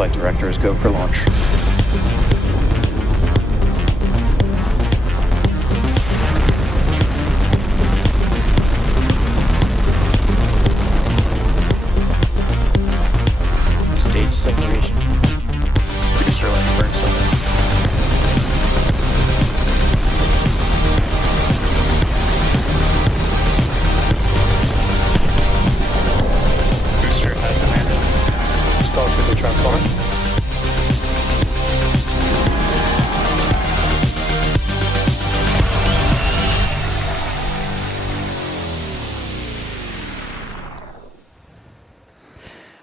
flight director is go for launch. Stage separation. Booster light burn summit. Booster has landed. Start with the transponder.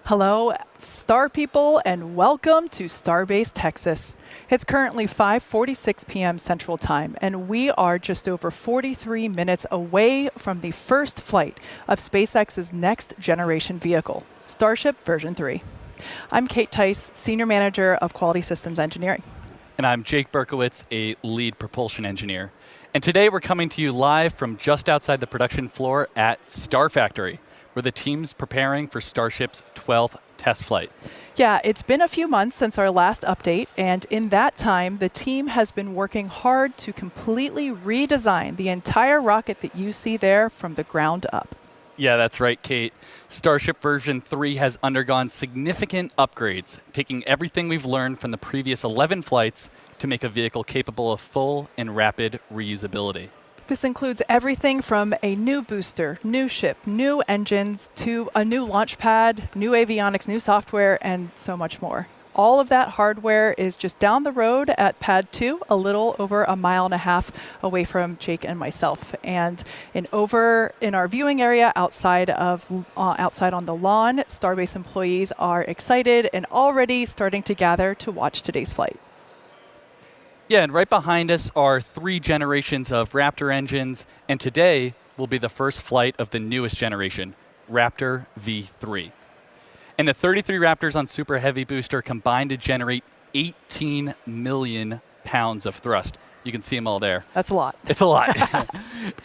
Hello, Star people, and welcome to Starbase, Texas. It's currently 5:46 p.m. Central Time, and we are just over 43 minutes away from the first flight of SpaceX's next generation vehicle, Starship version 3. I'm Kate Tice, Senior Manager of Quality Systems Engineering. And I'm Jake Berkowitz, a lead propulsion engineer. And today we're coming to you live from just outside the production floor at Star Factory, where the team's preparing for Starship's 12th test flight. Yeah, it's been a few months since our last update, and in that time, the team has been working hard to completely redesign the entire rocket that you see there from the ground up. Yeah, that's right, Kate. Starship version 3 has undergone significant upgrades, taking everything we've learned from the previous 11 flights to make a vehicle capable of full and rapid reusability. This includes everything from a new booster, new ship, new engines, to a new launch pad, new avionics, new software, and so much more. All of that hardware is just down the road at Pad 2, a little over a mile and a half away from Jake and myself. And in our viewing area outside on the lawn, Starbase employees are excited and already starting to gather to watch today's flight. Yeah, and right behind us are 3 generations of Raptor engines, and today will be the first flight of the newest generation, Raptor V3. And the 33 Raptors on Super Heavy booster combined to generate 18 million pounds of thrust. You can see them all there. That's a lot. It's a lot.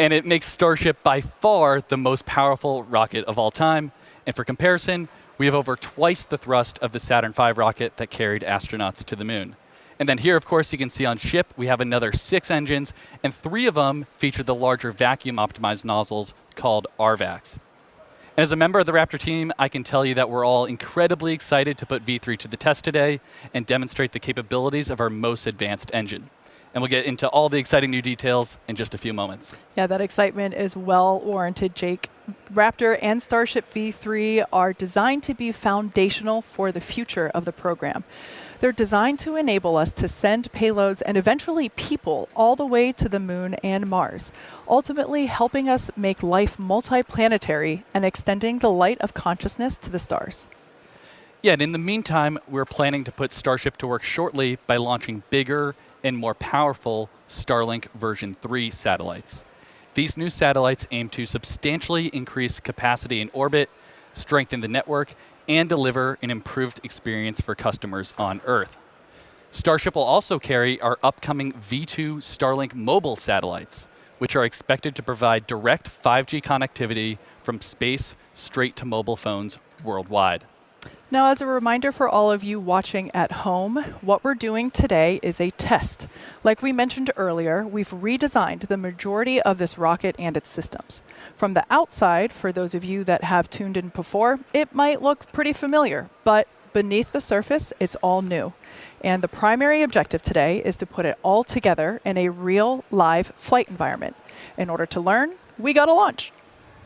And it makes Starship by far the most powerful rocket of all time. And for comparison, we have over twice the thrust of the Saturn V rocket that carried astronauts to the moon. And then here, of course, you can see on ship, we have another 6 engines, and 3 of them feature the larger vacuum-optimized nozzles called RVACs. And as a member of the Raptor team, I can tell you that we're all incredibly excited to put V3 to the test today and demonstrate the capabilities of our most advanced engine. And we'll get into all the exciting new details in just a few moments. Yeah, that excitement is well warranted, Jake. Raptor and Starship V3 are designed to be foundational for the future of the program. They're designed to enable us to send payloads and eventually people all the way to the moon and Mars, ultimately helping us make life multiplanetary and extending the light of consciousness to the stars. Yeah, and in the meantime, we're planning to put Starship to work shortly by launching bigger and more powerful Starlink version 3 satellites. These new satellites aim to substantially increase capacity in orbit, strengthen the network, and deliver an improved experience for customers on Earth. Starship will also carry our upcoming V2 Starlink mobile satellites, which are expected to provide direct 5G connectivity from space straight to mobile phones worldwide. Now, as a reminder for all of you watching at home, what we're doing today is a test. Like we mentioned earlier, we've redesigned the majority of this rocket and its systems. From the outside, for those of you that have tuned in before, it might look pretty familiar, but beneath the surface, it's all new. And the primary objective today is to put it all together in a real, live flight environment. In order to learn, we got to launch.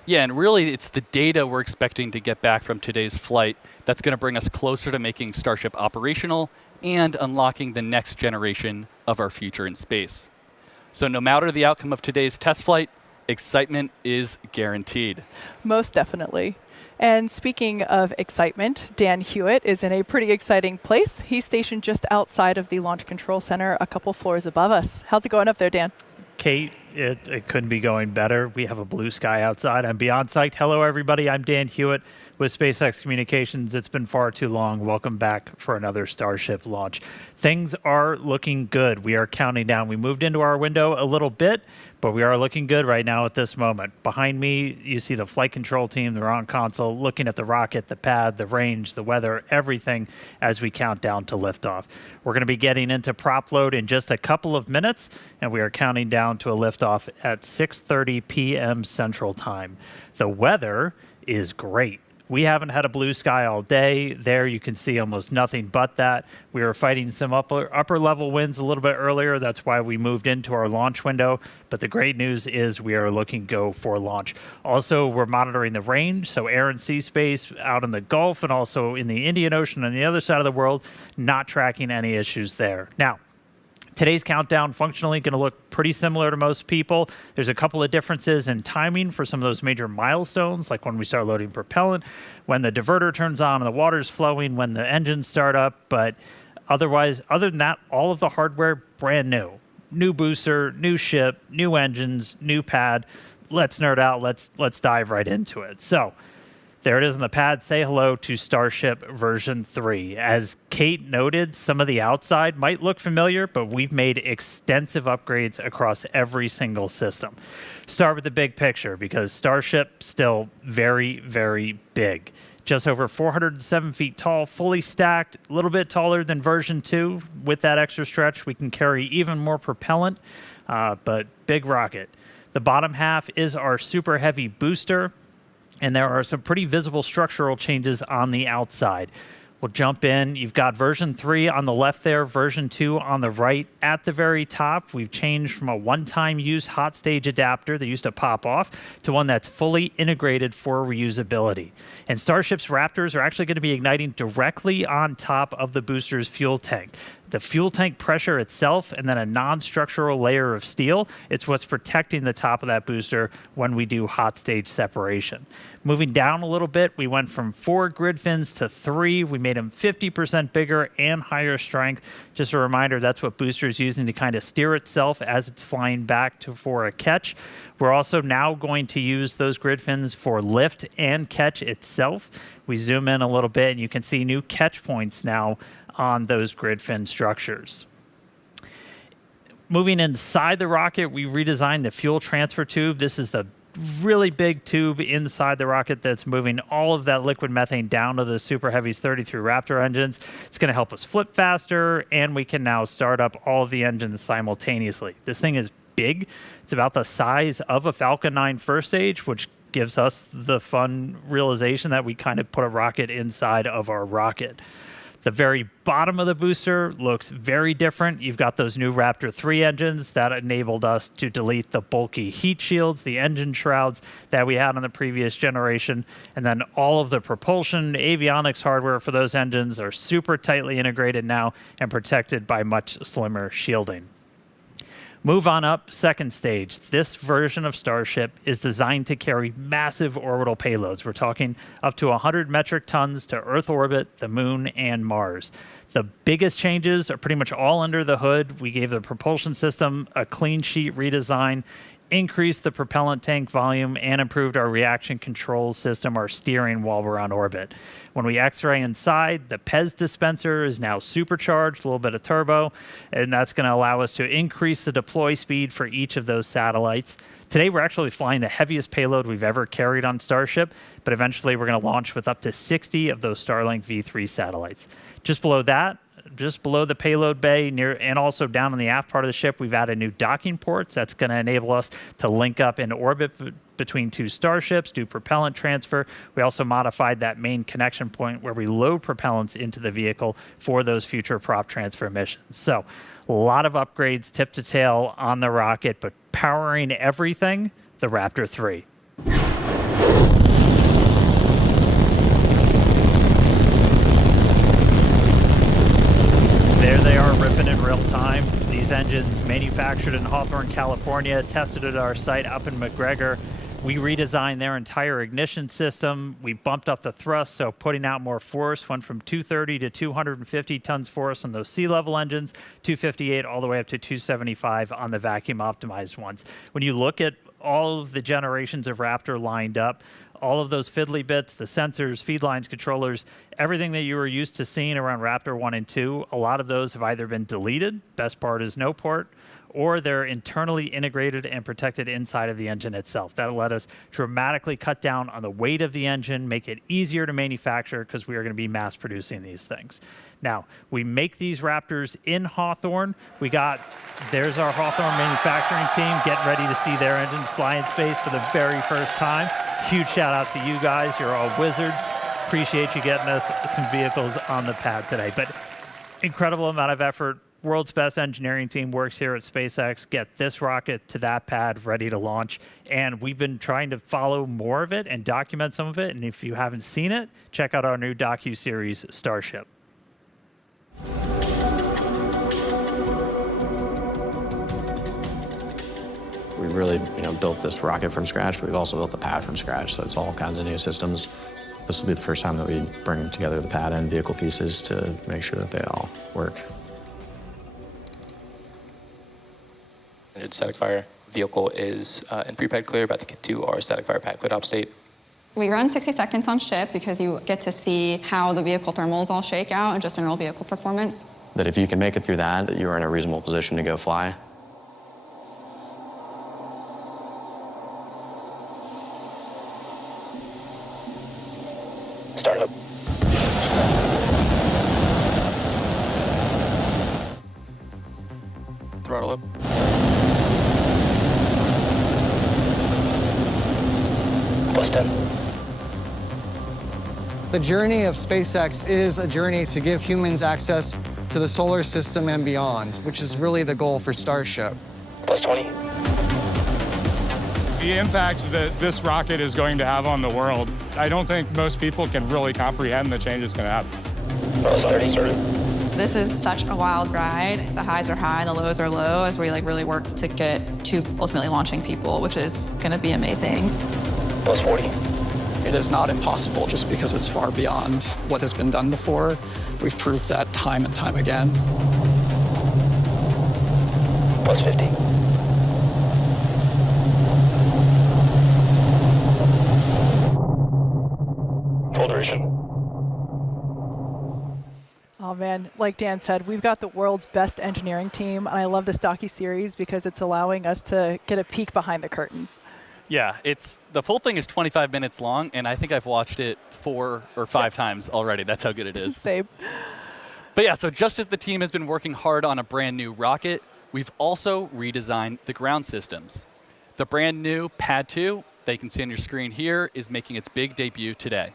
Yeah, and really it's the data we're expecting to get back from today's flight that's going to bring us closer to making Starship operational and unlocking the next generation of our future in space. So no matter the outcome of today's test flight, excitement is guaranteed. Most definitely. And speaking of excitement, Dan Hewitt is in a pretty exciting place. He's stationed just outside of the Launch Control Center, a couple floors above us. How's it going up there, Dan? Kate, it couldn't be going better. We have a blue sky outside. I'm beyond psyched. Hello, everybody. I'm Dan Hewitt. with SpaceX Communications. It's been far too long. Welcome back for another Starship launch. Things are looking good. We are counting down. We moved into our window a little bit, but we are looking good right now at this moment. Behind me, you see the flight control team, they're on console, looking at the rocket, the pad, the range, the weather, everything as we count down to liftoff. We're going to be getting into prop load in just a couple of minutes, and we are counting down to a liftoff at 6:30 p.m. Central Time. The weather is great. We haven't had a blue sky all day. There you can see almost nothing but that. We were fighting some upper level winds a little bit earlier. That's why we moved into our launch window. But the great news is we are looking go for launch. Also, we're monitoring the range, so air and sea space out in the Gulf and also in the Indian Ocean on the other side of the world, not tracking any issues there. Now, today's countdown functionally going to look pretty similar to most people. There's a couple of differences in timing for some of those major milestones, like when we start loading propellant, when the diverter turns on and the water's flowing, when the engines start up. But otherwise, other than that, all of the hardware brand new. New booster, new ship, new engines, new pad. Let's nerd out. Let's dive right into it. So there it is on the pad. Say hello to Starship version 3. As Kate noted, some of the outside might look familiar, but we've made extensive upgrades across every single system. Start with the big picture, because Starship still very, very big. Just over 407 feet tall, fully stacked, a little bit taller than version 2. With that extra stretch, we can carry even more propellant, but big rocket. The bottom half is our super heavy booster, and there are some pretty visible structural changes on the outside. We'll jump in. You've got version 3 on the left there, version 2 on the right. At the very top, we've changed from a one-time use hot stage adapter that used to pop off to one that's fully integrated for reusability. And Starship's Raptors are actually going to be igniting directly on top of the booster's fuel tank. The fuel tank pressure itself and then a non-structural layer of steel, it's what's protecting the top of that booster when we do hot stage separation. Moving down a little bit, we went from 4 grid fins to 3. We made them 50% bigger and higher strength. Just a reminder, that's what booster is using to kind of steer itself as it's flying back for a catch. We're also now going to use those grid fins for lift and catch itself. We zoom in a little bit and you can see new catch points now on those grid fin structures. Moving inside the rocket, we redesigned the fuel transfer tube. This is the really big tube inside the rocket that's moving all of that liquid methane down to the Super Heavy's 33 Raptor engines. It's going to help us flip faster, and we can now start up all of the engines simultaneously. This thing is big. It's about the size of a Falcon 9 first stage, which gives us the fun realization that we kind of put a rocket inside of our rocket. The very bottom of the booster looks very different. You've got those new Raptor 3 engines that enabled us to delete the bulky heat shields, the engine shrouds that we had on the previous generation. And then all of the propulsion, avionics hardware for those engines are super tightly integrated now and protected by much slimmer shielding. Move on up, second stage. This version of Starship is designed to carry massive orbital payloads. We're talking up to 100 metric tons to Earth orbit, the Moon, and Mars. The biggest changes are pretty much all under the hood. We gave the propulsion system a clean sheet redesign, increased the propellant tank volume, and improved our reaction control system, our steering while we're on orbit. When we X-ray inside, the PEZ dispenser is now supercharged, a little bit of turbo, and that's going to allow us to increase the deploy speed for each of those satellites. Today, we're actually flying the heaviest payload we've ever carried on Starship, but eventually we're going to launch with up to 60 of those Starlink V3 satellites. Just below that, just below the payload bay and also down in the aft part of the ship, we've added new docking ports. That's going to enable us to link up in orbit between 2 starships, do propellant transfer. We also modified that main connection point where we load propellants into the vehicle for those future prop transfer missions. So a lot of upgrades tip to tail on the rocket, but powering everything, the Raptor 3. There they are, ripping in real time. These engines manufactured in Hawthorne, California, tested at our site up in McGregor. We redesigned their entire ignition system. We bumped up the thrust, so putting out more force, went from 230 to 250 tons force on those sea-level engines, 258 all the way up to 275 on the vacuum-optimized ones. When you look at all of the generations of Raptor lined up, All of those fiddly bits, the sensors, feed lines, controllers, everything that you were used to seeing around Raptor 1 and 2, a lot of those have either been deleted, best part is no port, or they're internally integrated and protected inside of the engine itself. That'll let us dramatically cut down on the weight of the engine, make it easier to manufacture because we are going to be mass producing these things. Now, we make these Raptors in Hawthorne. There's our Hawthorne manufacturing team getting ready to see their engines fly in space for the very first time. Huge shout out to you guys. You're all wizards. Appreciate you getting us some vehicles on the pad today. But incredible amount of effort. World's best engineering team works here at SpaceX, get this rocket to that pad ready to launch. And we've been trying to follow more of it and document some of it. And if you haven't seen it, check out our new docu-series, Starship. We've really, built this rocket from scratch, but we've also built the pad from scratch, so it's all kinds of new systems. This will be the first time that we bring together the pad and vehicle pieces to make sure that they all work. The static fire vehicle is in pre-pad clear, about to get to our static fire pad cleared op state. We run 60 seconds on ship because you get to see how the vehicle thermals all shake out and just general vehicle performance. That if you can make it through that you are in a reasonable position to go fly. Start up. Throttle up. Plus 10. The journey of SpaceX is a journey to give humans access to the solar system and beyond, which is really the goal for Starship. Plus 20. The impact that this rocket is going to have on the world, I don't think most people can really comprehend the change that's going to happen. Plus 30. This is such a wild ride. The highs are high, the lows are low, as we really work to get to ultimately launching people, which is going to be amazing. Plus 40. It is not impossible just because it's far beyond what has been done before. We've proved that time and time again. Plus 50. Full duration. Oh man, like Dan said, we've got the world's best engineering team, and I love this docu-series because it's allowing us to get a peek behind the curtains. Yeah, the full thing is 25 minutes long, and I think I've watched it 4 or 5 times already. That's how good it is. Same. But yeah, so just as the team has been working hard on a brand new rocket, we've also redesigned the ground systems. The brand new Pad 2, that you can see on your screen here, is making its big debut today.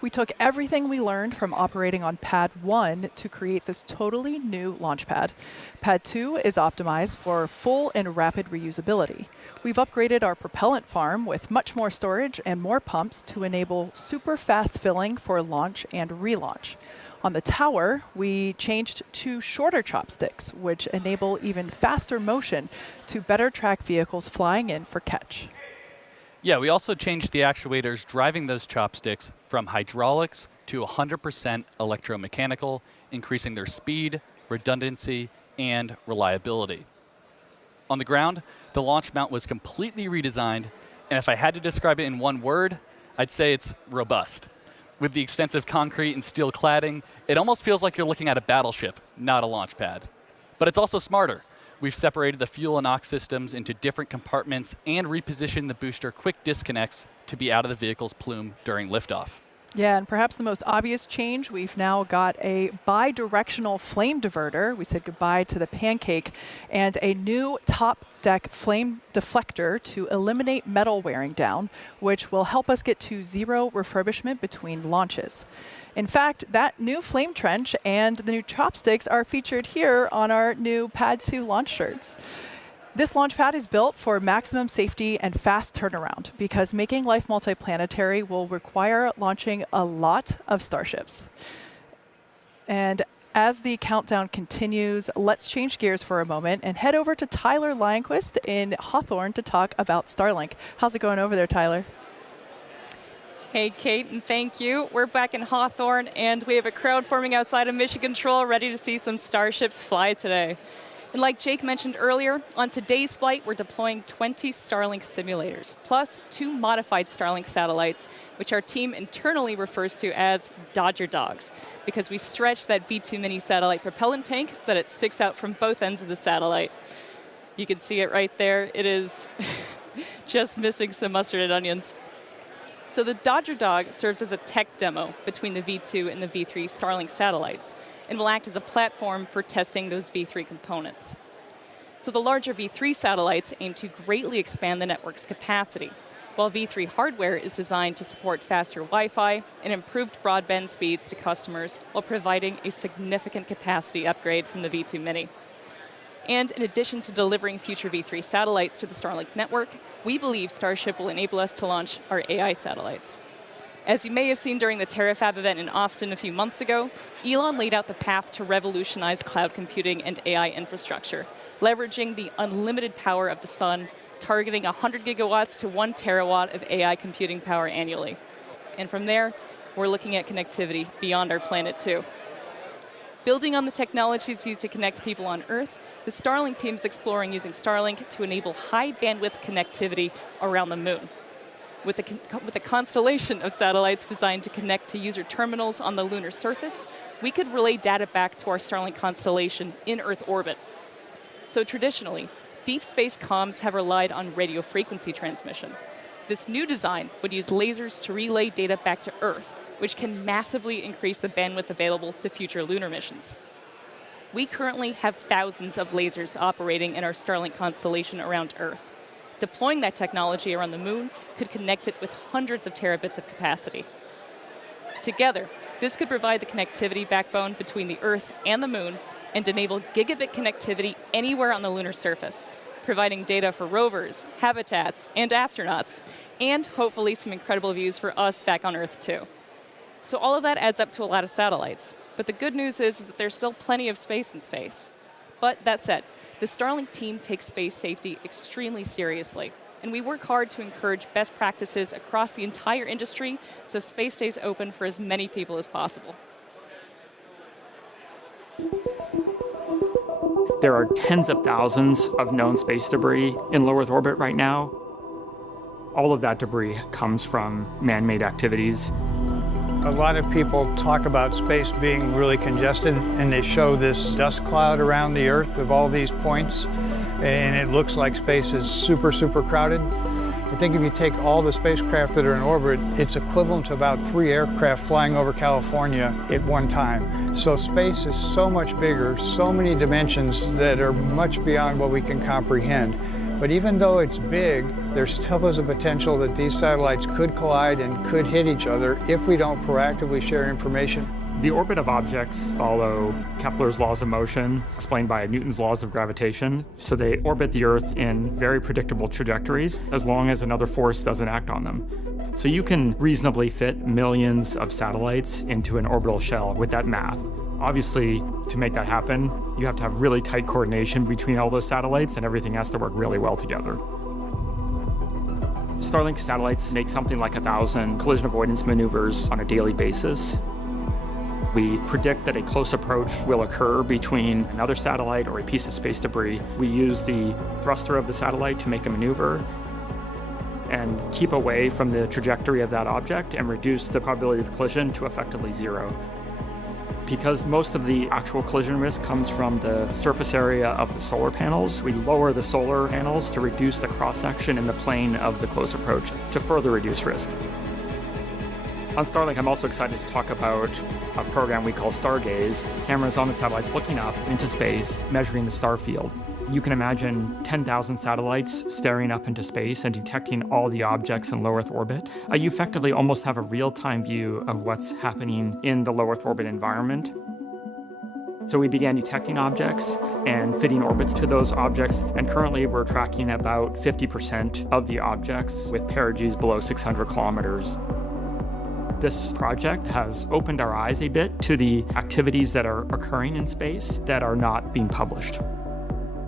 We took everything we learned from operating on Pad 1 to create this totally new launch pad. Pad 2 is optimized for full and rapid reusability. We've upgraded our propellant farm with much more storage and more pumps to enable super fast filling for launch and relaunch. On the tower, we changed to shorter chopsticks, which enable even faster motion to better track vehicles flying in for catch. Yeah, we also changed the actuators driving those chopsticks from hydraulics to 100% electromechanical, increasing their speed, redundancy, and reliability. On the ground, the launch mount was completely redesigned, and if I had to describe it in one word, I'd say it's robust. With the extensive concrete and steel cladding, it almost feels like you're looking at a battleship, not a launch pad. But it's also smarter. We've separated the fuel and aux systems into different compartments and repositioned the booster quick disconnects to be out of the vehicle's plume during liftoff. Yeah, and perhaps the most obvious change, we've now got a bi-directional flame diverter. We said goodbye to the pancake, and a new top deck flame deflector to eliminate metal wearing down, which will help us get to zero refurbishment between launches. In fact, that new flame trench and the new chopsticks are featured here on our new Pad 2 launch shirts. This launch pad is built for maximum safety and fast turnaround because making life multiplanetary will require launching a lot of starships. And as the countdown continues, let's change gears for a moment and head over to Tyler Lionquist in Hawthorne to talk about Starlink. How's it going over there, Tyler? Hey, Kate, and thank you. We're back in Hawthorne, and we have a crowd forming outside of Mission Control ready to see some starships fly today. And like Jake mentioned earlier, on today's flight, we're deploying 20 Starlink simulators, plus 2 modified Starlink satellites, which our team internally refers to as Dodger Dogs, because we stretch that V2 mini satellite propellant tank so that it sticks out from both ends of the satellite. You can see it right there. It is just missing some mustard and onions. So the Dodger Dog serves as a tech demo between the V2 and the V3 Starlink satellites, and will act as a platform for testing those V3 components. So the larger V3 satellites aim to greatly expand the network's capacity, while V3 hardware is designed to support faster Wi-Fi and improved broadband speeds to customers while providing a significant capacity upgrade from the V2 Mini. And in addition to delivering future V3 satellites to the Starlink network, we believe Starship will enable us to launch our AI satellites. As you may have seen during the TerraFab event in Austin a few months ago, Elon laid out the path to revolutionize cloud computing and AI infrastructure, leveraging the unlimited power of the sun, targeting 100 gigawatts to 1 terawatt of AI computing power annually. And from there, we're looking at connectivity beyond our planet too. Building on the technologies used to connect people on Earth, the Starlink team is exploring using Starlink to enable high bandwidth connectivity around the moon. With a constellation of satellites designed to connect to user terminals on the lunar surface, we could relay data back to our Starlink constellation in Earth orbit. So traditionally, deep space comms have relied on radio frequency transmission. This new design would use lasers to relay data back to Earth, which can massively increase the bandwidth available to future lunar missions. We currently have thousands of lasers operating in our Starlink constellation around Earth. Deploying that technology around the moon could connect it with hundreds of terabits of capacity. Together, this could provide the connectivity backbone between the Earth and the moon and enable gigabit connectivity anywhere on the lunar surface, providing data for rovers, habitats, and astronauts, and hopefully some incredible views for us back on Earth too. So all of that adds up to a lot of satellites. But the good news is that there's still plenty of space in space. But that said, the Starlink team takes space safety extremely seriously, and we work hard to encourage best practices across the entire industry so space stays open for as many people as possible. There are tens of thousands of known space debris in low Earth orbit right now. All of that debris comes from man-made activities. A lot of people talk about space being really congested, and they show this dust cloud around the Earth of all these points, and it looks like space is super, super crowded. I think if you take all the spacecraft that are in orbit, it's equivalent to about 3 aircraft flying over California at one time. So space is so much bigger, so many dimensions that are much beyond what we can comprehend. But even though it's big, there still is a potential that these satellites could collide and could hit each other if we don't proactively share information. The orbit of objects follow Kepler's laws of motion, explained by Newton's laws of gravitation. So they orbit the Earth in very predictable trajectories, as long as another force doesn't act on them. So you can reasonably fit millions of satellites into an orbital shell with that math. Obviously, to make that happen, you have to have really tight coordination between all those satellites, and everything has to work really well together. Starlink satellites make something like 1,000 collision avoidance maneuvers on a daily basis. We predict that a close approach will occur between another satellite or a piece of space debris. We use the thruster of the satellite to make a maneuver and keep away from the trajectory of that object and reduce the probability of collision to effectively 0. Because most of the actual collision risk comes from the surface area of the solar panels, we lower the solar panels to reduce the cross-section in the plane of the close approach to further reduce risk. On Starlink, I'm also excited to talk about a program we call Stargaze. Cameras on the satellites looking up into space, measuring the star field. You can imagine 10,000 satellites staring up into space and detecting all the objects in low Earth orbit. You effectively almost have a real-time view of what's happening in the low Earth orbit environment. So we began detecting objects and fitting orbits to those objects, and currently we're tracking about 50% of the objects with perigees below 600 kilometers. This project has opened our eyes a bit to the activities that are occurring in space that are not being published.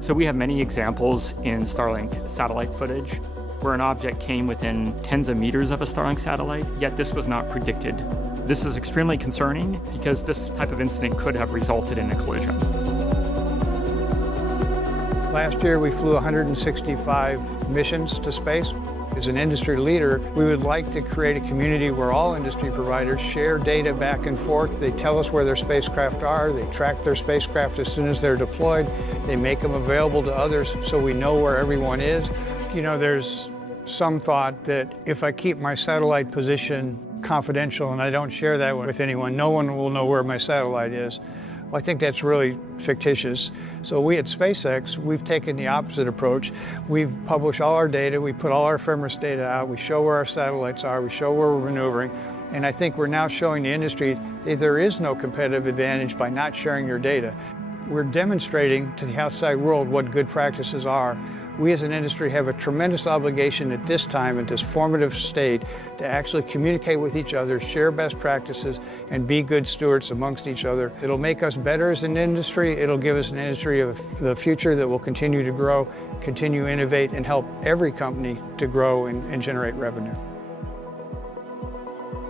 So we have many examples in Starlink satellite footage where an object came within tens of meters of a Starlink satellite, yet this was not predicted. This is extremely concerning because this type of incident could have resulted in a collision. Last year, we flew 165 missions to space. As an industry leader, we would like to create a community where all industry providers share data back and forth. They tell us where their spacecraft are. They track their spacecraft as soon as they're deployed. They make them available to others so we know where everyone is. You know, there's some thought that if I keep my satellite position confidential and I don't share that with anyone, no one will know where my satellite is. Well, I think that's really fictitious. So we at SpaceX, we've taken the opposite approach. We've published all our data, we put all our ephemeris data out, we show where our satellites are, we show where we're maneuvering, and I think we're now showing the industry that there is no competitive advantage by not sharing your data. We're demonstrating to the outside world what good practices are. We as an industry have a tremendous obligation at this time, at this formative state, to actually communicate with each other, share best practices, and be good stewards amongst each other. It'll make us better as an industry. It'll give us an industry of the future that will continue to grow, continue to innovate, and help every company to grow and generate revenue.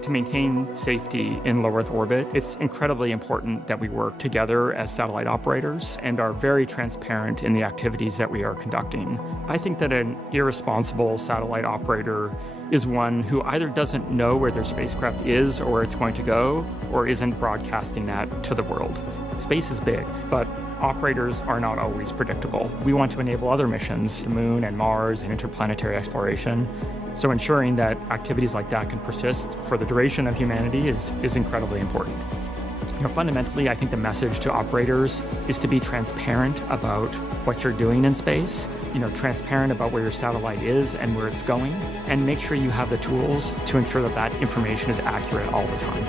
To maintain safety in low Earth orbit, it's incredibly important that we work together as satellite operators and are very transparent in the activities that we are conducting. I think that an irresponsible satellite operator is one who either doesn't know where their spacecraft is or where it's going to go, or isn't broadcasting that to the world. Space is big, but operators are not always predictable. We want to enable other missions, the Moon and Mars and interplanetary exploration. So ensuring that activities like that can persist for the duration of humanity is incredibly important. You know, fundamentally, I think the message to operators is to be transparent about what you're doing in space, you know, transparent about where your satellite is and where it's going, and make sure you have the tools to ensure that that information is accurate all the time.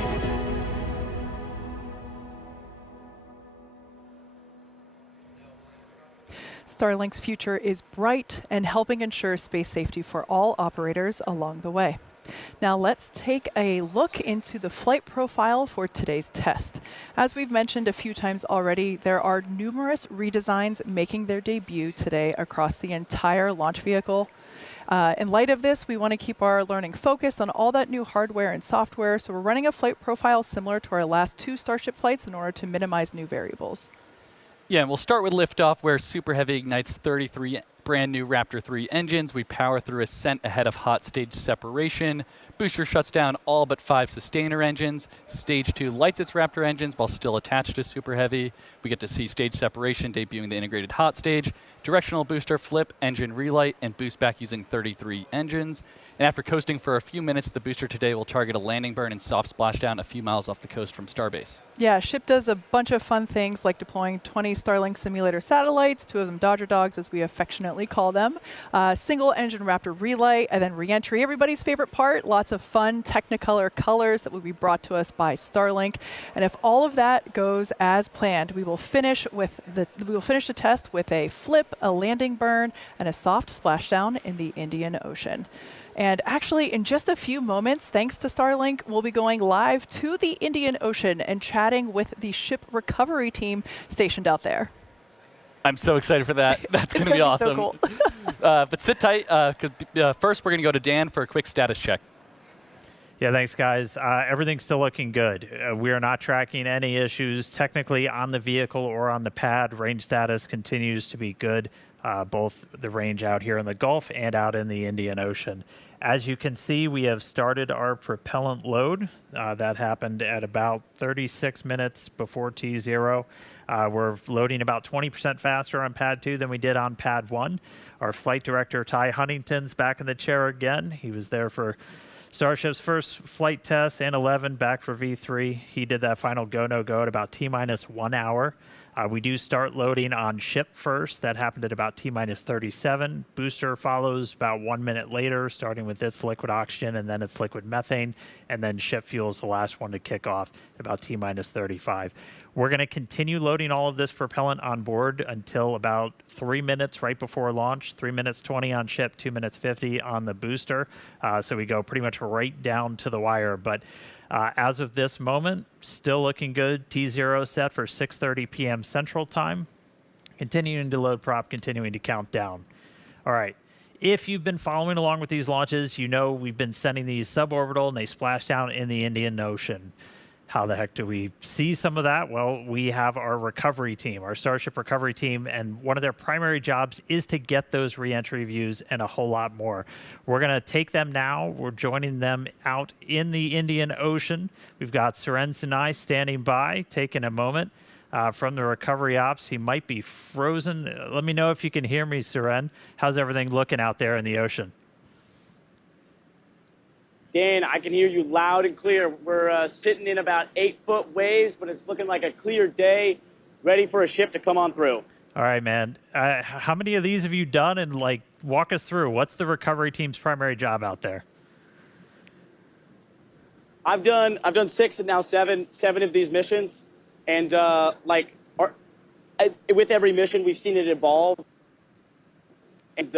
Starlink's future is bright and helping ensure space safety for all operators along the way. Now let's take a look into the flight profile for today's test. As we've mentioned a few times already, there are numerous redesigns making their debut today across the entire launch vehicle. In light of this, we want to keep our learning focused on all that new hardware and software, so we're running a flight profile similar to our last 2 Starship flights in order to minimize new variables. Yeah, and we'll start with liftoff, where Super Heavy ignites 33 brand new Raptor 3 engines. We power through ascent ahead of hot stage separation. Booster shuts down all but 5 sustainer engines. Stage 2 lights its Raptor engines while still attached to Super Heavy. We get to see stage separation debuting the integrated hot stage, directional booster flip, engine relight, and boost back using 33 engines. And after coasting for a few minutes, the booster today will target a landing burn and soft splashdown a few miles off the coast from Starbase. Yeah, ship does a bunch of fun things like deploying 20 Starlink simulator satellites, 2 of them Dodger Dogs as we affectionately call them, single engine Raptor relight, and then re-entry. Everybody's favorite part, lots of fun Technicolor colors that will be brought to us by Starlink. And if all of that goes as planned, we will finish the test with a flip, a landing burn, and a soft splashdown in the Indian Ocean. And actually, in just a few moments, thanks to Starlink, we'll be going live to the Indian Ocean and chatting with the ship recovery team stationed out there. I'm so excited for that. That's going to be awesome. So cool. But sit tight, because first we're going to go to Dan for a quick status check. Yeah, thanks, guys. Everything's still looking good. We are not tracking any issues technically on the vehicle or on the pad. Range status continues to be good, both the range out here in the Gulf and out in the Indian Ocean. As you can see, we have started our propellant load. That happened at about 36 minutes before T0. We're loading about 20% faster on Pad 2 than we did on Pad 1. Our flight director, Ty Huntington's back in the chair again. He was there for Starship's first flight test and 11 back for V3. He did that final go, no go at about T-minus 1 hour. We do start loading on ship first. That happened at about T-minus 37. Booster follows about 1 minute later, starting with its liquid oxygen and then its liquid methane. And then ship fuel is the last one to kick off at about T-minus 35. We're going to continue loading all of this propellant on board until about 3 minutes right before launch. 3 minutes 20 on ship, 2 minutes 50 on the booster. So we go pretty much right down to the wire. But as of this moment, still looking good. T0 set for 6:30 p.m. Central Time. Continuing to load prop, continuing to count down. All right. If you've been following along with these launches, you know we've been sending these suborbital and they splash down in the Indian Ocean. How the heck do we see some of that? Well, we have our recovery team, our Starship recovery team, and one of their primary jobs is to get those re-entry views and a whole lot more. We're going to take them now. We're joining them out in the Indian Ocean. We've got Suren Sinai standing by, taking a moment from the recovery ops. He might be frozen. Let me know if you can hear me, Suren. How's everything looking out there in the ocean? Dan, I can hear you loud and clear. We're sitting in about 8-foot waves, but it's looking like a clear day, ready for a ship to come on through. All right, man. How many of these have you done? And like, walk us through. What's the recovery team's primary job out there? I've done 6 and now 7 of these missions, and with every mission, we've seen it evolve, and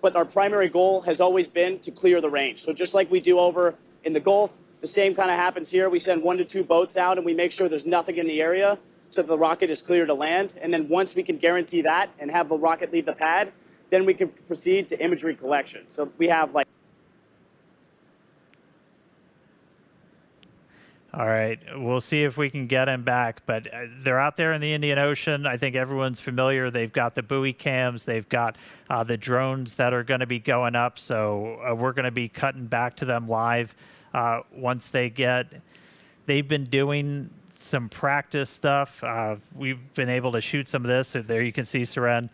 but our primary goal has always been to clear the range. So just like we do over in the Gulf, the same kind of happens here. We send 1 to 2 boats out and we make sure there's nothing in the area so that the rocket is clear to land. And then once we can guarantee that and have the rocket leave the pad, then we can proceed to imagery collection. So we have All right, we'll see if we can get him back, but they're out there in the Indian Ocean. I think everyone's familiar. They've got the buoy cams. They've got the drones that are going to be going up, so we're going to be cutting back to them live once they get. They've been doing some practice stuff. We've been able to shoot some of this. So there you can see Suren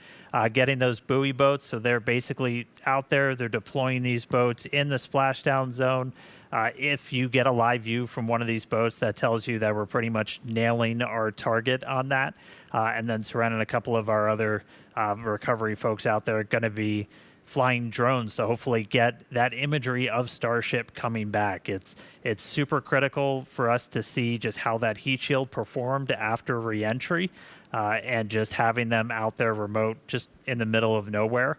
getting those buoy boats. So they're basically out there. They're deploying these boats in the splashdown zone. If you get a live view from one of these boats, that tells you that we're pretty much nailing our target on that. And then Suren and a couple of our other recovery folks out there are going to be flying drones to hopefully get that imagery of Starship coming back. It's super critical for us to see just how that heat shield performed after re-entry, and just having them out there remote, just in the middle of nowhere,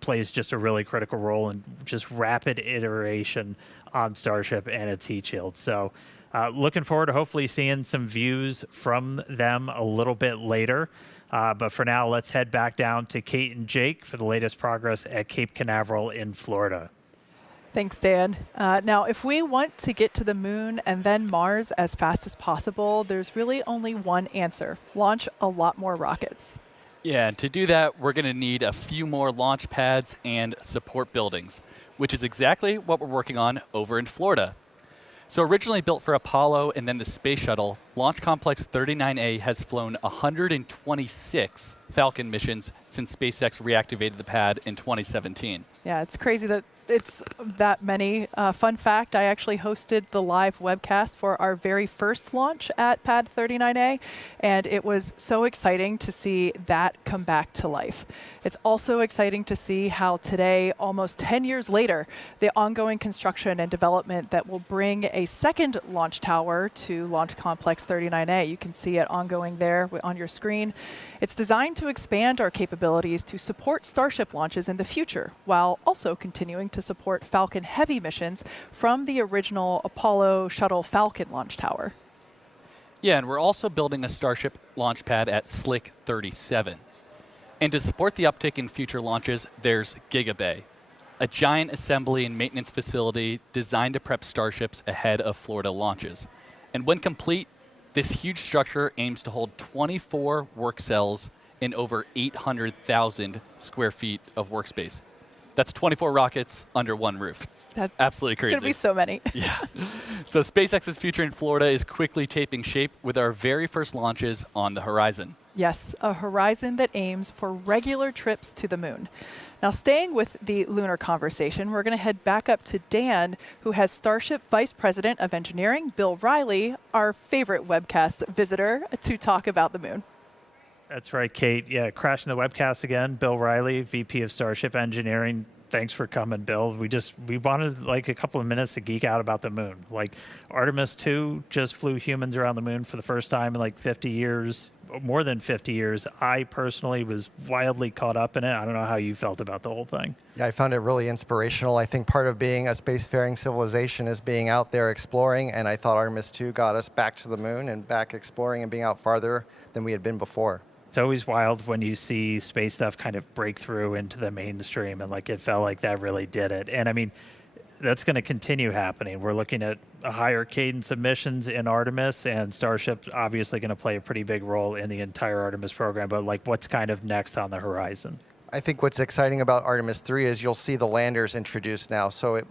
plays just a really critical role in just rapid iteration on Starship and its heat shield. So looking forward to hopefully seeing some views from them a little bit later. But for now, let's head back down to Kate and Jake for the latest progress at Cape Canaveral in Florida. Thanks, Dan. Now, if we want to get to the moon and then Mars as fast as possible, there's really only one answer: launch a lot more rockets. Yeah, and to do that, we're going to need a few more launch pads and support buildings, which is exactly what we're working on over in Florida. So originally built for Apollo and then the Space Shuttle, Launch Complex 39A has flown 126 Falcon missions since SpaceX reactivated the pad in 2017. Yeah, it's crazy that it's that many. Fun fact, I actually hosted the live webcast for our very first launch at Pad 39A, and it was so exciting to see that come back to life. It's also exciting to see how today, almost 10 years later, the ongoing construction and development that will bring a second launch tower to Launch Complex 39A. You can see it ongoing there on your screen. It's designed to expand our capabilities to support Starship launches in the future, while also continuing to support Falcon Heavy missions from the original Apollo Shuttle Falcon launch tower. Yeah, and we're also building a Starship launch pad at Slick 37. And to support the uptick in future launches, there's Gigabay, a giant assembly and maintenance facility designed to prep Starships ahead of Florida launches. And when complete, this huge structure aims to hold 24 work cells in over 800,000 square feet of workspace. That's 24 rockets under one roof. That's absolutely crazy. Gonna be so many. Yeah. So SpaceX's future in Florida is quickly taking shape with our very first launches on the horizon. Yes, a horizon that aims for regular trips to the moon. Now, staying with the lunar conversation, we're going to head back up to Dan, who has Starship Vice President of Engineering, Bill Riley, our favorite webcast visitor, to talk about the moon. That's right, Kate. Yeah, crashing the webcast again. Bill Riley, VP of Starship Engineering. Thanks for coming, Bill. We wanted like a couple of minutes to geek out about the moon. Like Artemis 2 just flew humans around the moon for the first time in like 50 years, more than 50 years. I personally was wildly caught up in it. I don't know how you felt about the whole thing. Yeah, I found it really inspirational. I think part of being a spacefaring civilization is being out there exploring, and I thought Artemis 2 got us back to the moon and back exploring and being out farther than we had been before. It's always wild when you see space stuff kind of break through into the mainstream, and like it felt like that really did it. And I mean, that's going to continue happening. We're looking at a higher cadence of missions in Artemis, and Starship's obviously going to play a pretty big role in the entire Artemis program. But like, what's kind of next on the horizon? I think what's exciting about Artemis 3 is you'll see the landers introduced now. So,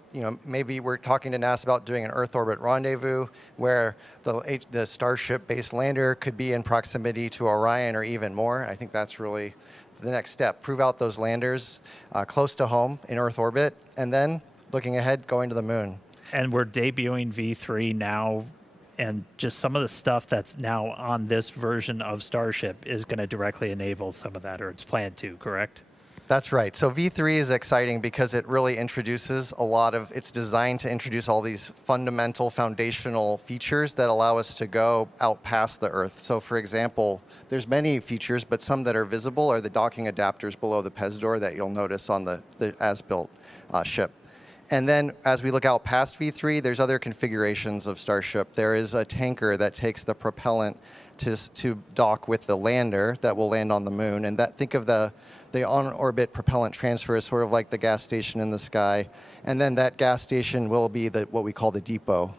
maybe we're talking to NASA about doing an Earth orbit rendezvous where the Starship-based lander could be in proximity to Orion or even more. I think that's really the next step. Prove out those landers close to home in Earth orbit, and then looking ahead, going to the moon. And we're debuting V3 now, and just some of the stuff that's now on this version of Starship is going to directly enable some of that, or it's planned to, correct? That's right. So V3 is exciting because it really introduces it's designed to introduce all these fundamental foundational features that allow us to go out past the Earth. So for example, there's many features, but some that are visible are the docking adapters below the PES door that you'll notice on the as-built ship. And then as we look out past V3, there's other configurations of Starship. There is a tanker that takes the propellant to dock with the lander that will land on the moon. And think of the on-orbit propellant transfer is sort of like the gas station in the sky. And then that gas station will be what we call the depot.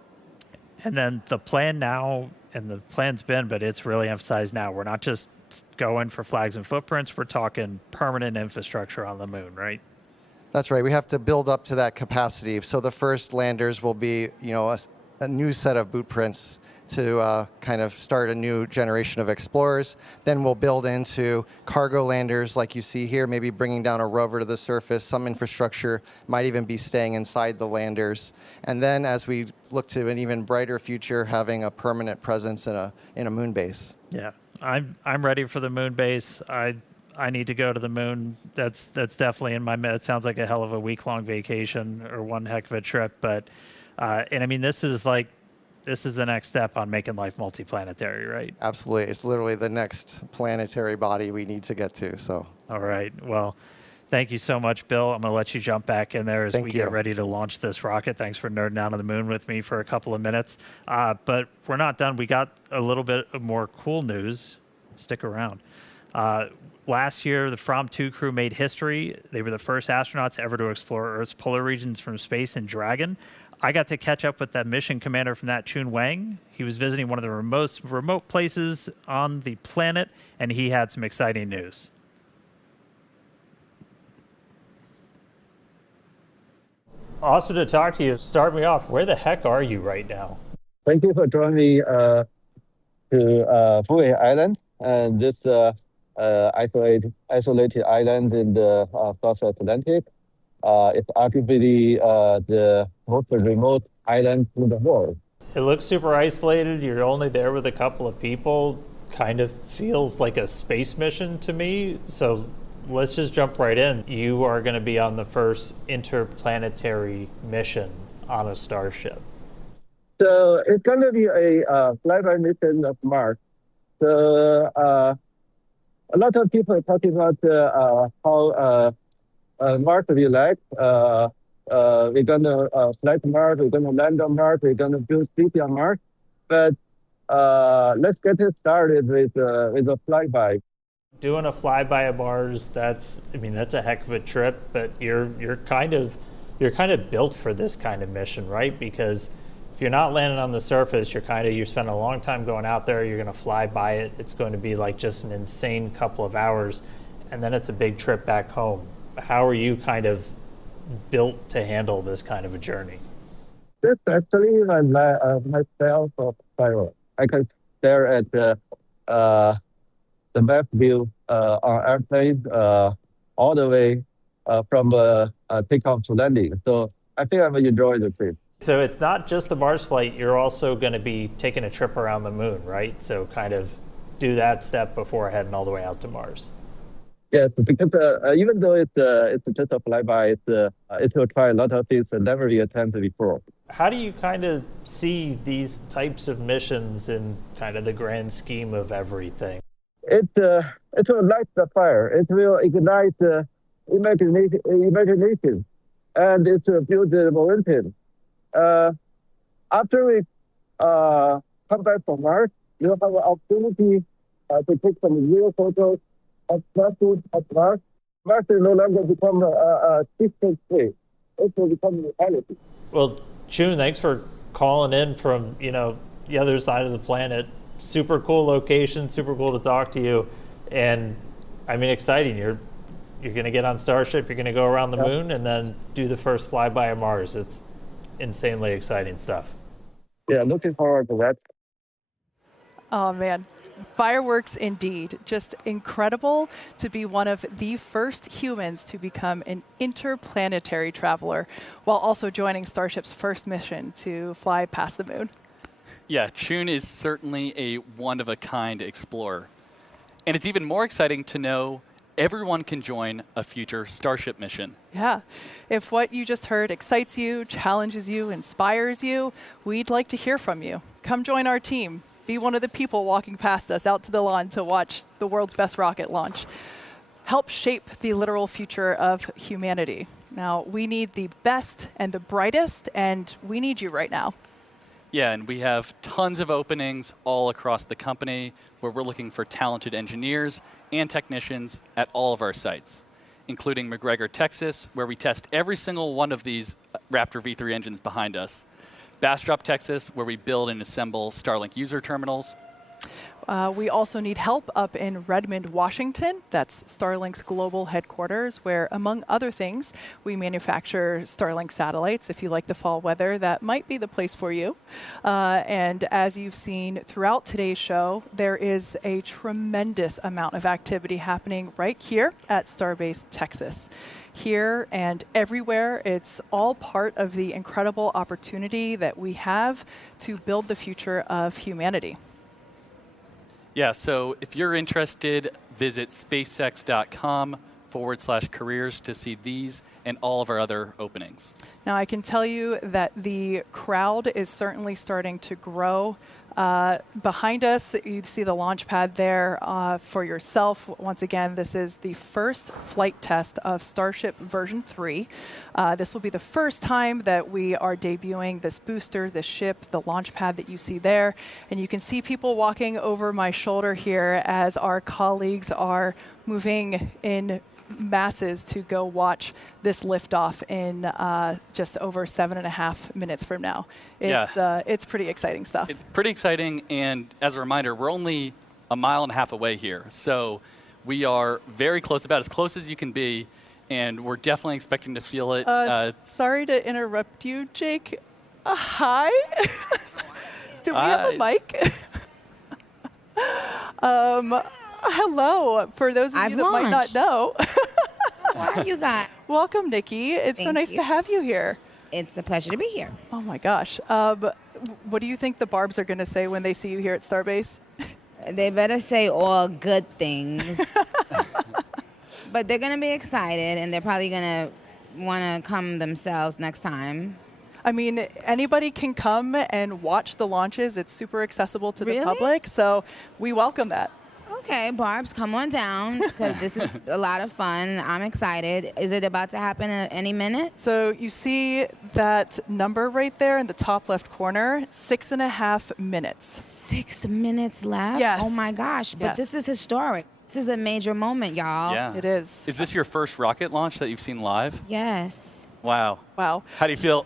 And then the plan now, and the plan's been, but it's really emphasized now, we're not just going for flags and footprints, we're talking permanent infrastructure on the moon, right? That's right. We have to build up to that capacity. So the first landers will be, a new set of boot prints to kind of start a new generation of explorers. Then we'll build into cargo landers like you see here, maybe bringing down a rover to the surface. Some infrastructure might even be staying inside the landers. And then as we look to an even brighter future, having a permanent presence in a moon base. Yeah, I'm ready for the moon base. I need to go to the moon. That's definitely in my it sounds like a hell of a week-long vacation or one heck of a trip. But and I mean, this is the next step on making life multiplanetary, right? Absolutely. It's literally the next planetary body we need to get to. So. All right. Well, thank you so much, Bill. I'm going to let you jump back in there as we get ready to launch this rocket. Thanks for nerding out on the moon with me for a couple of minutes. But we're not done. We got a little bit of more cool news. Stick around. Last year, the From-2 crew made history. They were the first astronauts ever to explore Earth's polar regions from space in Dragon. I got to catch up with that mission commander from that, Chun Wang. He was visiting one of the most remote places on the planet, and he had some exciting news. Awesome to talk to you. Start me off. Where the heck are you right now? Thank you for joining me to Fui Island, and this isolated island in the South Atlantic. It's arguably the most remote island in the world. It looks super isolated. You're only there with a couple of people. Kind of feels like a space mission to me. So let's just jump right in. You are going to be on the first interplanetary mission on a Starship. So it's going to be a flyby mission of Mars. So a lot of people are talking about how Mars will be like. We're going to fly to Mars, we're going to land on Mars, we're going to build city on Mars. But let's get it started with a flyby. Doing a flyby of Mars, that's a heck of a trip, but you're kind of built for this kind of mission, right? Because if you're not landing on the surface, you're spending a long time going out there, you're going to fly by it. It's going to be like just an insane couple of hours, and then it's a big trip back home. How are you kind of built to handle this kind of a journey? This actually my style of spiral. I can stare at the map view on airplane all the way from takeoff to landing. So I think I'm enjoying the trip. So it's not just the Mars flight, you're also going to be taking a trip around the moon, right? So kind of do that step before heading all the way out to Mars. Yes, because even though it's just a flyby, it will try a lot of things that never been attempted before. How do you kind of see these types of missions in kind of the grand scheme of everything? It will light the fire. It will ignite imagination, and it will build the momentum. After we come back from Mars, you'll have an opportunity to take some real photos of surface of Mars. Mars will no longer become a distant space. It will become reality. Well, Chun, thanks for calling in from, the other side of the planet. Super cool location, super cool to talk to you. And I mean, exciting. You're going to get on Starship, you're going to go around the moon, and then do the first flyby of Mars. It's insanely exciting stuff. Yeah, looking forward to that. Oh, man. Fireworks indeed. Just incredible to be one of the first humans to become an interplanetary traveler while also joining Starship's first mission to fly past the moon. Yeah, Chun is certainly a one-of-a-kind explorer. And it's even more exciting to know everyone can join a future Starship mission. Yeah. If what you just heard excites you, challenges you, inspires you, we'd like to hear from you. Come join our team. Be one of the people walking past us out to the lawn to watch the world's best rocket launch. Help shape the literal future of humanity. Now, we need the best and the brightest, and we need you right now. Yeah, and we have tons of openings all across the company where we're looking for talented engineers and technicians at all of our sites, including McGregor, Texas, where we test every single one of these Raptor V3 engines behind us. Bastrop, Texas, where we build and assemble Starlink user terminals. We also need help up in Redmond, Washington. That's Starlink's global headquarters, where, among other things, we manufacture Starlink satellites. If you like the fall weather, that might be the place for you. And as you've seen throughout today's show, there is a tremendous amount of activity happening right here at Starbase, Texas. Here and everywhere, it's all part of the incredible opportunity that we have to build the future of humanity. Yeah, so if you're interested, visit spacex.com/careers to see these and all of our other openings. Now, I can tell you that the crowd is certainly starting to grow. Behind us, you see the launch pad there for yourself. Once again, this is the first flight test of Starship version 3. This will be the first time that we are debuting this booster, this ship, the launch pad that you see there. And you can see people walking over my shoulder here as our colleagues are moving in masses to go watch this liftoff in just over 7.5 minutes from now. It's pretty exciting stuff. It's pretty exciting, and as a reminder, we're only a mile and a half away here. So we are very close, about as close as you can be, and we're definitely expecting to feel it. Sorry to interrupt you, Jake. Hi. Do we have a mic? Hello, for those of you that might not know. How are you guys? Welcome, Nikki. It's so nice to have you here. It's a pleasure to be here. Oh my gosh. What do you think the Barbs are going to say when they see you here at Starbase? They better say all good things. But they're going to be excited, and they're probably going to want to come themselves next time. I mean, anybody can come and watch the launches. It's super accessible to the public, so we welcome that. Okay, Barbs, come on down, because this is a lot of fun. I'm excited. Is it about to happen at any minute? So you see that number right there in the top left corner, 6.5 minutes. 6 minutes left? Yes. Oh my gosh, but this is historic. This is a major moment, y'all. Yeah. It is. Is this your first rocket launch that you've seen live? Yes. Wow. Wow. How do you feel?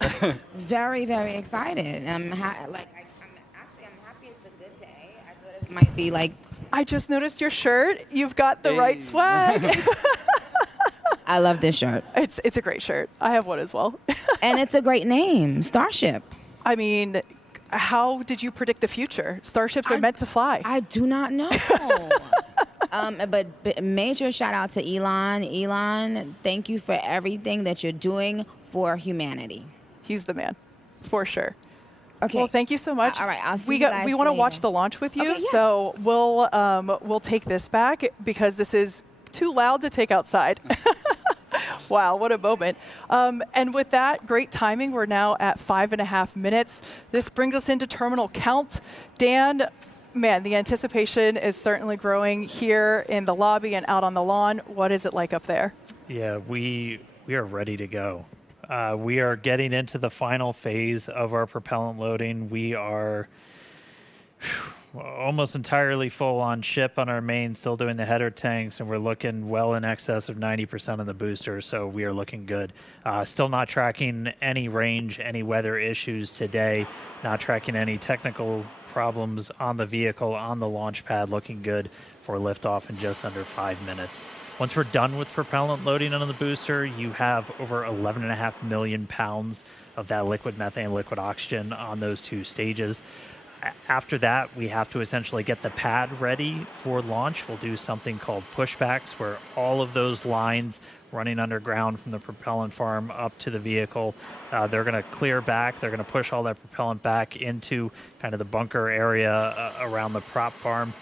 Very, very excited. I'm happy it's a good day. I thought it might be like... I just noticed your shirt. You've got the right swag. I love this shirt. It's a great shirt. I have one as well. And it's a great name, Starship. I mean, how did you predict the future? Starships are meant to fly. I do not know. But major shout out to Elon. Elon, thank you for everything that you're doing for humanity. He's the man, for sure. Okay. Well, thank you so much. All right, I'll see you guys We want to later. watch the launch with you, Okay, yes. so we'll take this back because this is too loud to take outside. Wow, what a moment. And with that, great timing. We're now at 5.5 minutes. This brings us into terminal count. Dan, man, the anticipation is certainly growing here in the lobby and out on the lawn. What is it like up there? Yeah, we are ready to go. We are getting into the final phase of our propellant loading. We are almost entirely full on ship on our main, still doing the header tanks, and we're looking well in excess of 90% on the booster, so we are looking good. Still not tracking any range, any weather issues today, not tracking any technical problems on the vehicle, on the launch pad, looking good for liftoff in just under 5 minutes. Once we're done with propellant loading on the booster, you have over 11.5 million pounds of that liquid methane, liquid oxygen on those 2 stages. After that, we have to essentially get the pad ready for launch. We'll do something called pushbacks, where all of those lines running underground from the propellant farm up to the vehicle, they're going to clear back. They're going to push all that propellant back into kind of the bunker area around the prop farm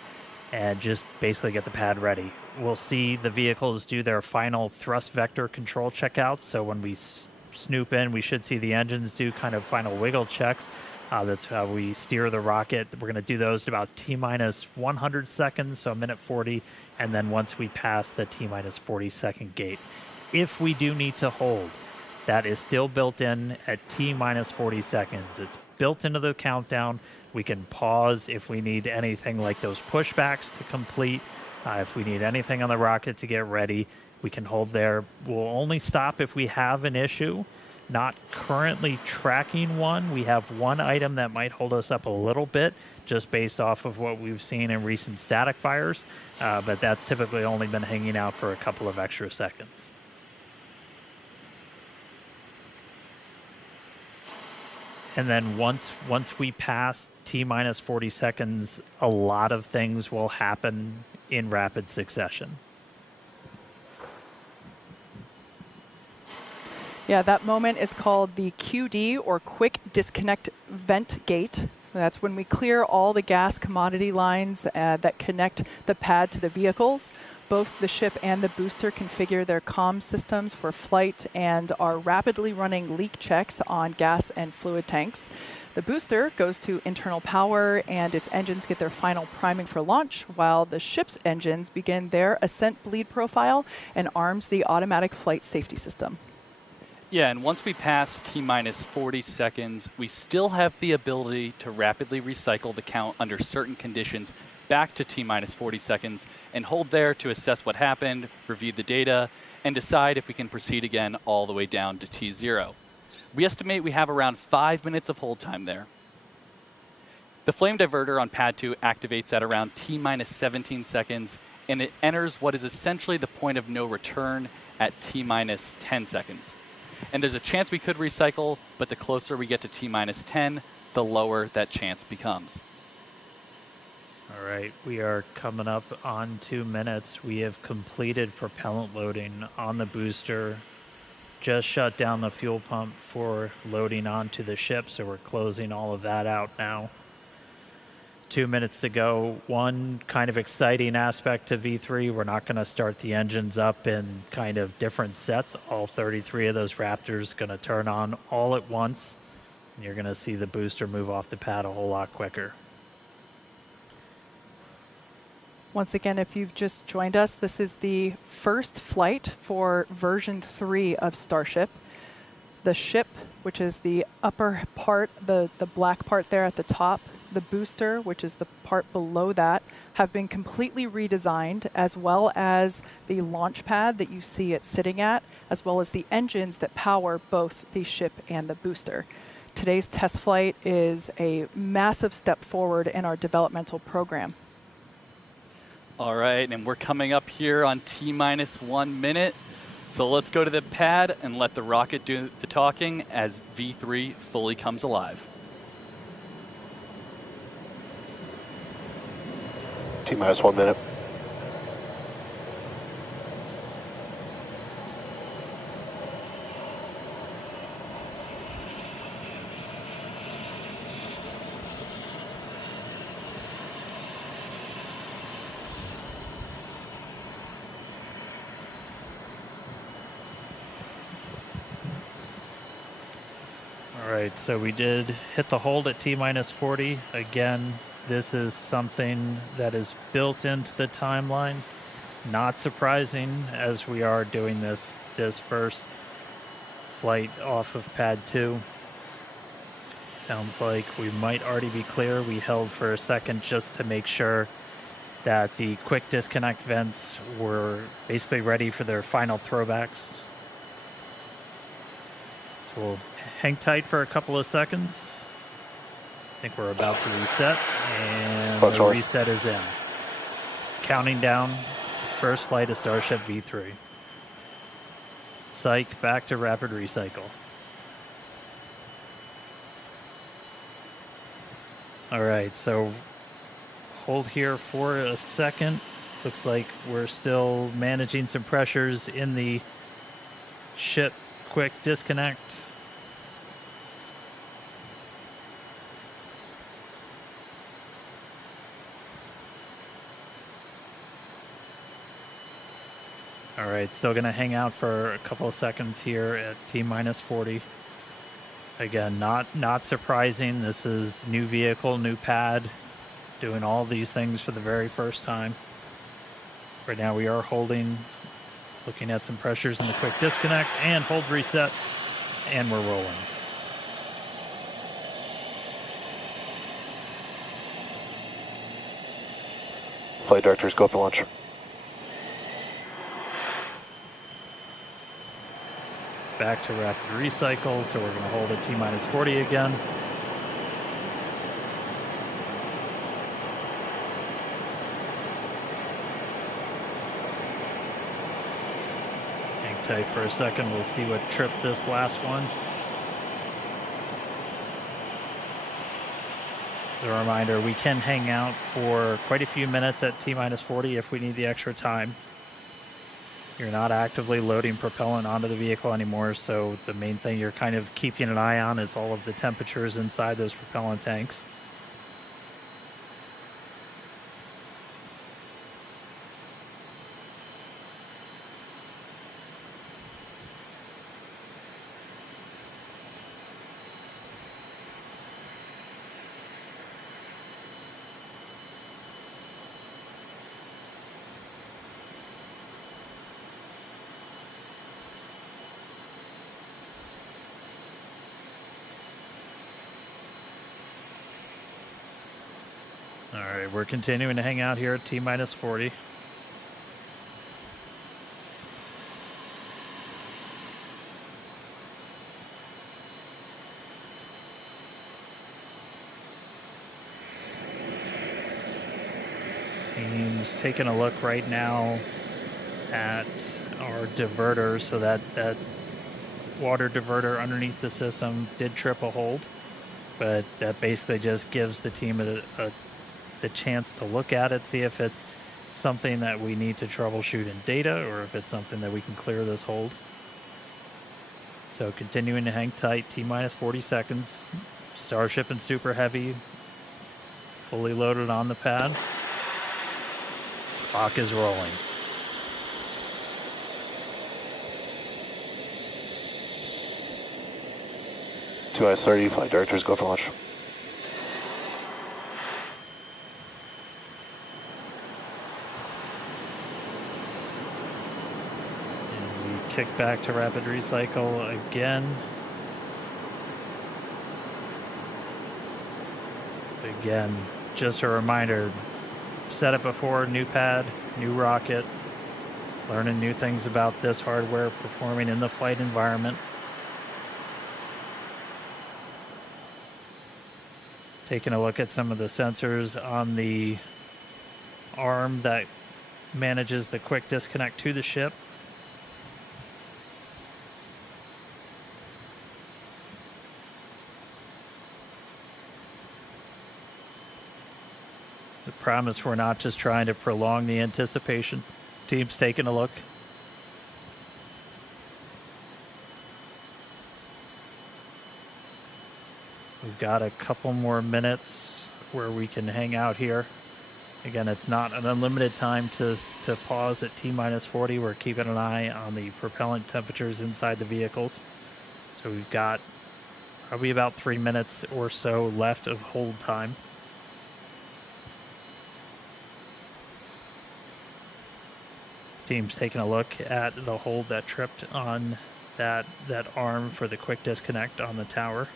and just basically get the pad ready. We'll see the vehicles do their final thrust vector control checkouts. So when we snoop in, we should see the engines do kind of final wiggle checks. That's how we steer the rocket. We're going to do those at about T-minus 100 seconds, so a minute 40, and then once we pass the T-minus 40-second gate. If we do need to hold, that is still built in at T-minus 40 seconds. It's built into the countdown. We can pause if we need anything like those pushbacks to complete. If we need anything on the rocket to get ready, we can hold there. We'll only stop if we have an issue. Not currently tracking one. We have one item that might hold us up a little bit just based off of what we've seen in recent static fires, but that's typically only been hanging out for a couple of extra seconds. And then once we pass T-minus 40 seconds, a lot of things will happen in rapid succession. Yeah, that moment is called the QD, or Quick Disconnect Vent Gate. That's when we clear all the gas commodity lines that connect the pad to the vehicles. Both the ship and the booster configure their comm systems for flight and are rapidly running leak checks on gas and fluid tanks. The booster goes to internal power and its engines get their final priming for launch, while the ship's engines begin their ascent bleed profile and arms the automatic flight safety system. Yeah, and once we pass T-minus 40 seconds, we still have the ability to rapidly recycle the count under certain conditions back to T-minus 40 seconds and hold there to assess what happened, review the data, and decide if we can proceed again all the way down to T0. We estimate we have around 5 minutes of hold time there. The flame diverter on pad 2 activates at around T-minus 17 seconds, and it enters what is essentially the point of no return at T-minus 10 seconds. And there's a chance we could recycle, but the closer we get to T-minus 10, the lower that chance becomes. All right, we are coming up on 2 minutes. We have completed propellant loading on the booster, just shut down the fuel pump for loading onto the ship, so we're closing all of that out now. 2 minutes to go. One kind of exciting aspect to V3, we're not going to start the engines up in kind of different sets. All 33 of those Raptors going to turn on all at once, and you're going to see the booster move off the pad a whole lot quicker. Once again, if you've just joined us, this is the first flight for version 3 of Starship. The ship, which is the upper part, the black part there at the top, the booster, which is the part below that, have been completely redesigned, as well as the launch pad that you see it sitting at, as well as the engines that power both the ship and the booster. Today's test flight is a massive step forward in our developmental program. All right, and we're coming up here on T-minus 1 minute. So let's go to the pad and let the rocket do the talking as V3 fully comes alive. T-minus 1 minute. All right, so we did hit the hold at T-minus 40. Again, this is something that is built into the timeline. Not surprising, as we are doing this first flight off of pad 2. Sounds like we might already be clear. We held for a second just to make sure that the quick disconnect vents were basically ready for their final throwbacks. So we'll hang tight for a couple of seconds. I think we're about to reset, and the reset is in. Counting down first flight of Starship V3. Psych, back to rapid recycle. All right, so hold here for a second. Looks like we're still managing some pressures in the ship quick disconnect. All right, still going to hang out for a couple of seconds here at T-minus 40. Again, not surprising. This is new vehicle, new pad, doing all these things for the very first time. Right now we are holding, looking at some pressures in the quick disconnect, and hold reset, and we're rolling. Flight directors, go for launch. Back to rapid recycle, so we're going to hold at T-minus 40 again. Hang tight for a second, we'll see what tripped this last one. As a reminder, we can hang out for quite a few minutes at T-minus 40 if we need the extra time. You're not actively loading propellant onto the vehicle anymore, so the main thing you're kind of keeping an eye on is all of the temperatures inside those propellant tanks. All right, we're continuing to hang out here at T-minus 40. Team's taking a look right now at our diverter, so that water diverter underneath the system did trip a hold, but that basically just gives the team the chance to look at it, see if it's something that we need to troubleshoot in data or if it's something that we can clear this hold. So continuing to hang tight, T-minus 40 seconds. Starship and Super Heavy fully loaded on the pad. Clock is rolling. T-minus 30, flight directors, go for launch. Kick back to rapid recycle again. Again, just a reminder, said it before, new pad, new rocket, learning new things about this hardware performing in the flight environment. Taking a look at some of the sensors on the arm that manages the quick disconnect to the ship. I promise we're not just trying to prolong the anticipation. Team's taking a look. We've got a couple more minutes where we can hang out here. Again, it's not an unlimited time to pause at T-minus 40. We're keeping an eye on the propellant temperatures inside the vehicles. So we've got probably about 3 minutes or so left of hold time. Team's taking a look at the hold that tripped on that arm for the quick disconnect on the tower.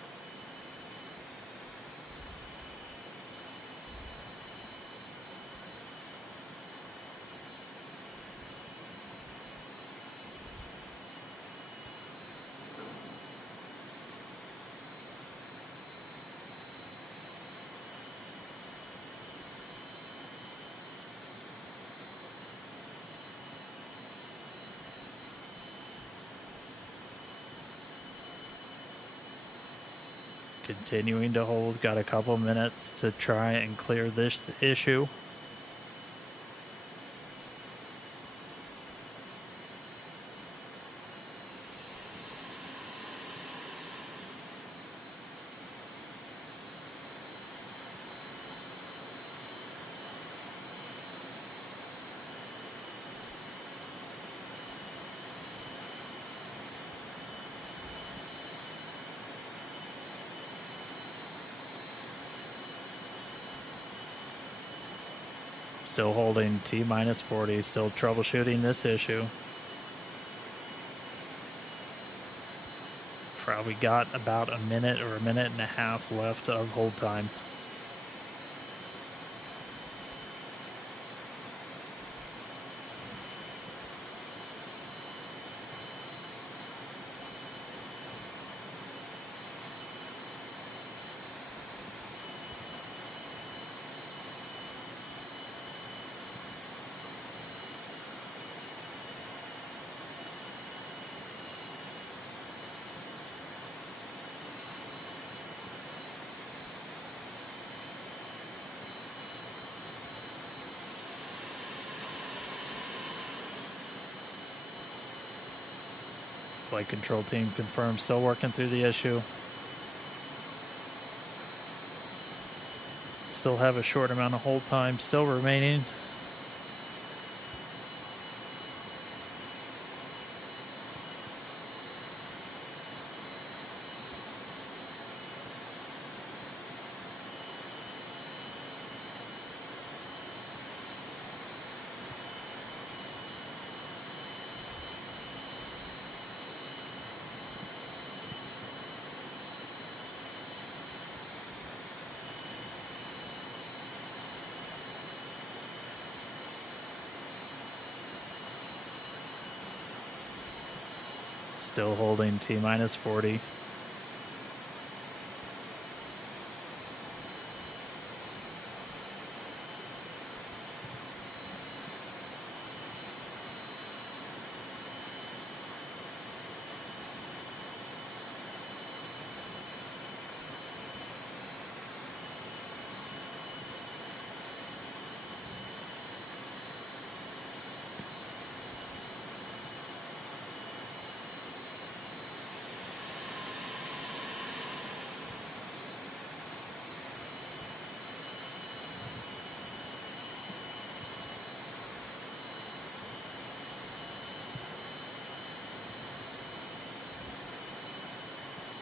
Continuing to hold, got a couple minutes to try and clear this issue. Still holding T-minus 40, still troubleshooting this issue. Probably got about a minute or a minute and a half left of hold time. Flight control team confirmed, still working through the issue. Still have a short amount of hold time still remaining. Still holding T-minus 40.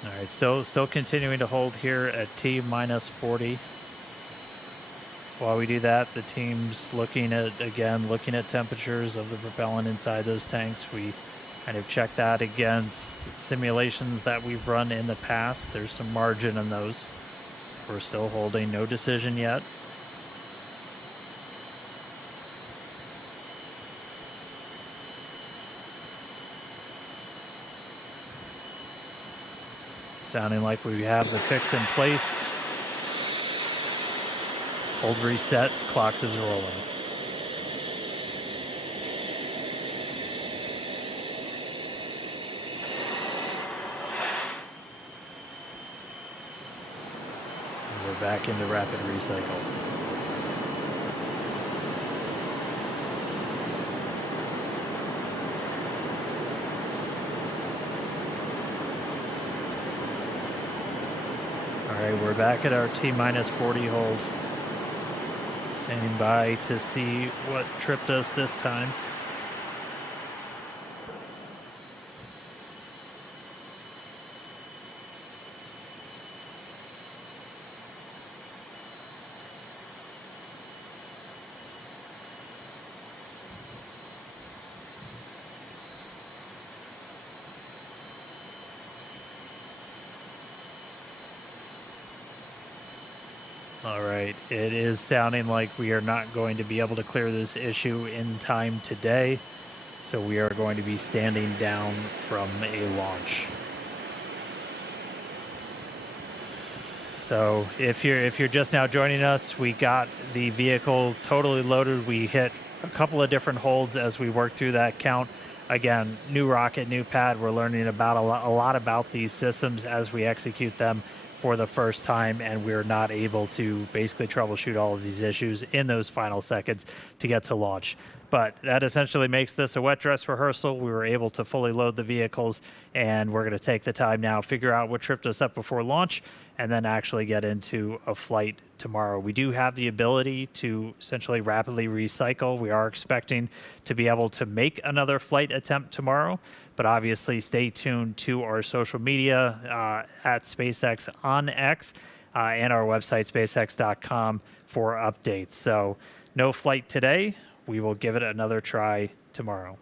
All right, still continuing to hold here at T-minus 40. While we do that, the team's looking at temperatures of the propellant inside those tanks. We kind of check that against simulations that we've run in the past. There's some margin in those. We're still holding, no decision yet. Sounding like we have the fix in place. Hold reset, clocks is rolling. And we're back into rapid recycle. All right, we're back at our T-minus 40 hold. Standing by to see what tripped us this time. All right, it is sounding like we are not going to be able to clear this issue in time today, so we are going to be standing down from a launch. So if you're just now joining us, we got the vehicle totally loaded. We hit a couple of different holds as we worked through that count. Again, new rocket, new pad. We're learning about a lot about these systems as we execute them. for the first time, and we're not able to basically troubleshoot all of these issues in those final seconds to get to launch. But that essentially makes this a wet dress rehearsal. We were able to fully load the vehicles, and we're going to take the time now, figure out what tripped us up before launch, and then actually get into a flight tomorrow. We do have the ability to essentially rapidly recycle. We are expecting to be able to make another flight attempt tomorrow, but obviously stay tuned to our social media at SpaceX on X and our website, spacex.com, for updates. So no flight today. We will give it another try tomorrow.